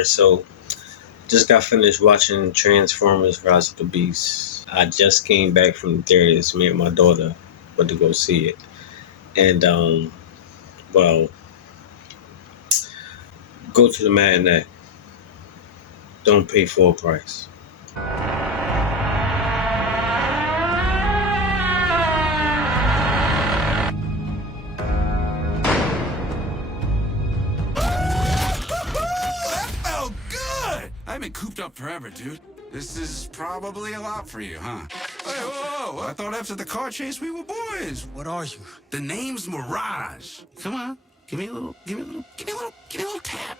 Alright, so just got finished watching Transformers Rise of the Beast. I just came back from the theaters. Me and my daughter went to go see it. And, well, go to the matinee. Don't pay full price. I've been cooped up forever, dude. This is probably a lot for you, huh? Hey, whoa, I thought after the car chase we were boys. What are you? The name's Mirage. Come on, give me a little tap. Give me a little tap.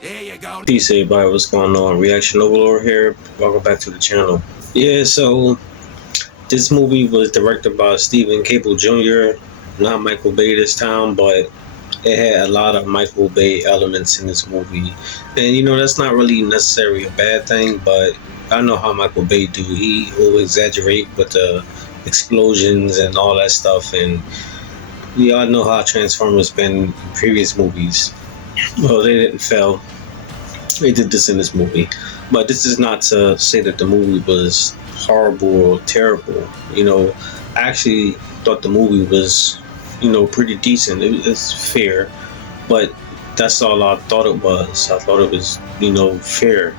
There you go. Peace, everybody. What's going on? Reaction Overlord here. Welcome back to the channel. Yeah, so this movie was directed by Stephen Cable Jr., not Michael Bay this time, but it had a lot of Michael Bay elements in this movie. And, you know, that's not really necessarily a bad thing, but I know how Michael Bay do. He will exaggerate with the explosions and all that stuff. And we all know how Transformers been in previous movies. Well, they didn't fail. They did this in this movie. But this is not to say that the movie was horrible or terrible. You know, I actually thought the movie was, you know, pretty decent. It's fair, but that's all I thought it was. I thought it was, you know, fair.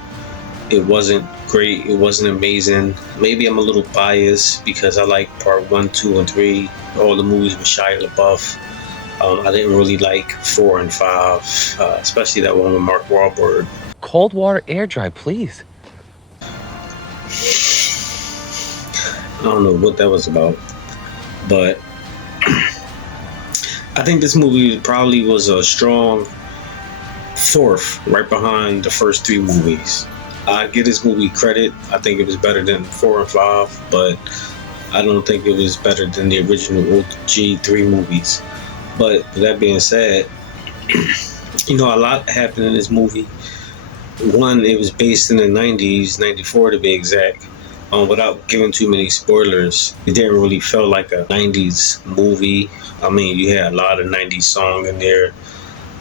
It wasn't great. It wasn't amazing. Maybe I'm a little biased because I like part 1, 2, and 3. All the movies with Shia LaBeouf. I didn't really like 4 and 5, especially that one with Mark Wahlberg. Cold water air dry, please. I don't know what that was about, but I think this movie probably was a strong 4th, right behind the first 3 movies. I give this movie credit. I think it was better than 4 and 5, but I don't think it was better than the original OG 3 movies. But that being said, you know, a lot happened in this movie. One, it was based in the 90s, 94 to be exact. Without giving too many spoilers, it didn't really feel like a 90s movie. I mean, you had a lot of 90s songs in there,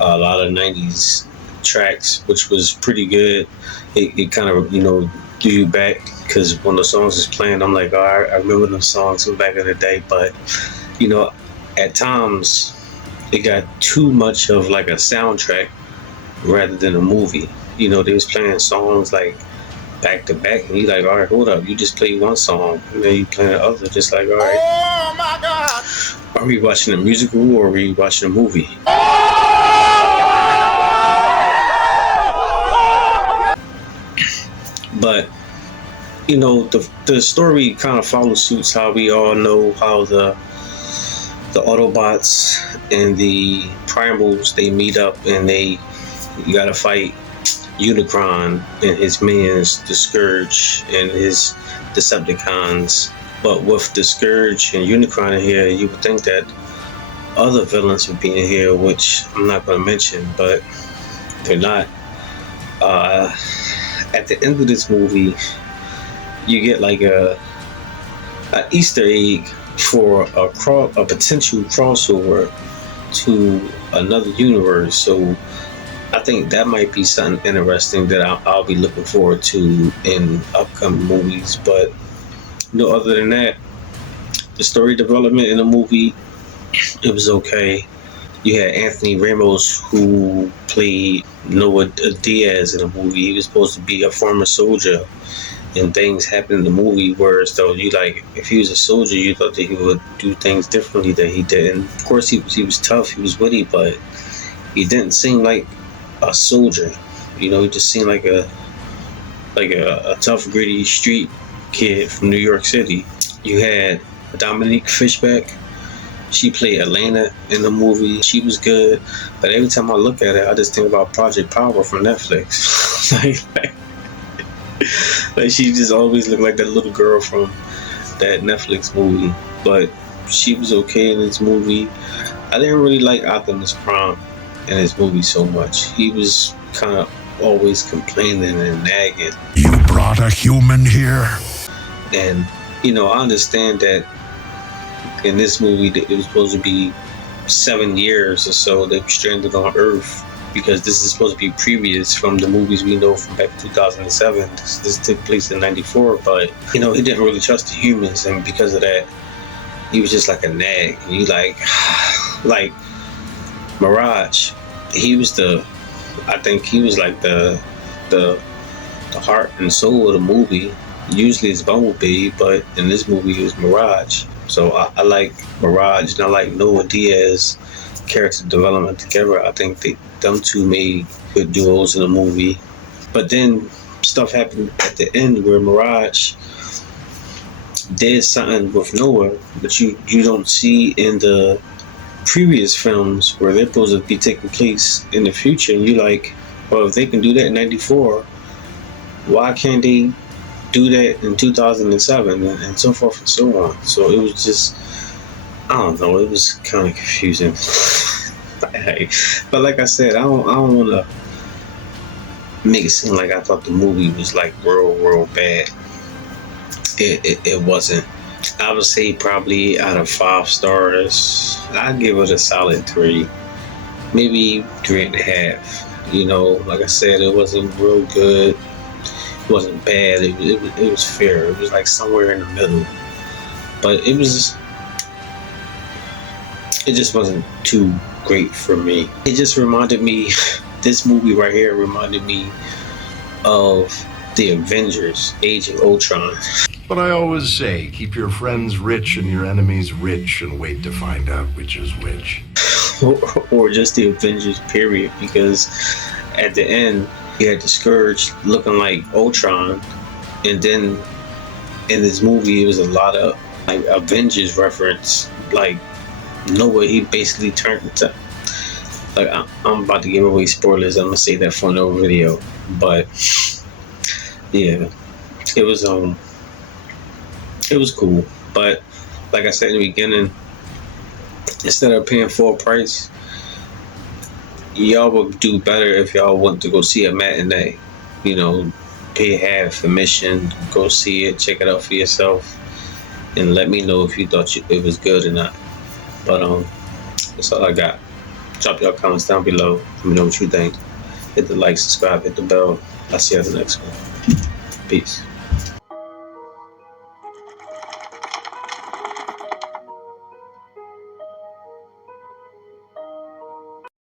a lot of 90s tracks, which was pretty good. It kind of, you know, do you back, because when the songs is playing, I'm like, oh, I remember them songs from back in the day. But, you know, at times, it got too much of like a soundtrack rather than a movie. You know, they was playing songs like back to back, and you like, all right, hold up, you just played one song, and then you play the other, just like, all right. Oh my God! Are we watching a musical or are we watching a movie? But, you know, the story kind of follows suits how we all know how the Autobots and the Primals, they meet up and you gotta fight Unicron and his minions, the Scourge and his Decepticons. But with the Scourge and Unicron in here, you would think that other villains would be in here, which I'm not going to mention, but they're not. At the end of this movie, you get like a Easter egg for a potential crossover to another universe. So I think that might be something interesting that I'll be looking forward to in upcoming movies. But, you know, other than that, the story development in the movie, it was okay. You had Anthony Ramos, who played Noah Diaz in the movie. He was supposed to be a former soldier, and things happened in the movie where, so you like, if he was a soldier, you thought that he would do things differently than he did. And of course, he was tough, he was witty, but he didn't seem like a soldier. You know, he just seemed like a tough, gritty street kid from New York City. You had Dominique Fishback. She played Elena in the movie. She was good, but every time I look at her, I just think about Project Power from Netflix. like she just always looked like that little girl from that Netflix movie. But she was okay in this movie. I didn't really like Optimus Prime in this movie so much. He was kind of always complaining and nagging. You brought a human here? And, you know, I understand that in this movie, it was supposed to be 7 years or so they were stranded on Earth. because this is supposed to be previous from the movies we know from back in 2007. This took place in '94, but he didn't really trust the humans, and because of that, he was just like a nag. And you like Mirage. I think he was like the heart and soul of the movie. Usually it's Bumblebee, but in this movie it was Mirage. So I like Mirage, and I like Noah Diaz character development together. I think them two made good duos in the movie. But then stuff happened at the end where Mirage did something with Noah, but you don't see in the previous films where they're supposed to be taking place in the future. And you're like, well, if they can do that in '94, why can't they do that in 2007 and so forth and so on? So it was just, I don't know, it was kind of confusing. But like I said, I don't want to make it seem like I thought the movie was like real bad. It wasn't. I would say probably out of 5 stars, I'd give it a solid 3, maybe 3.5. Like I said, it wasn't real good. It wasn't bad. It was fair. It was like somewhere in the middle. But it just wasn't too great for me. It just reminded me, this movie right here reminded me of the Avengers, Age of Ultron. But I always say, keep your friends rich and your enemies rich and wait to find out which is which. Or just the Avengers, period, because at the end, you had the Scourge looking like Ultron, and then in this movie, it was a lot of like Avengers reference. Like Noah, he basically turned into, like, I'm about to give away spoilers. I'm gonna say that for no video, but yeah, it was cool. But like I said in the beginning, instead of paying full price, y'all would do better if y'all want to go see a matinee. Pay half admission, go see it, check it out for yourself, and let me know if you thought it was good or not. But that's all I got. Drop your comments down below. Let me know what you think. Hit the like, subscribe, hit the bell. I'll see you at the next one. Peace.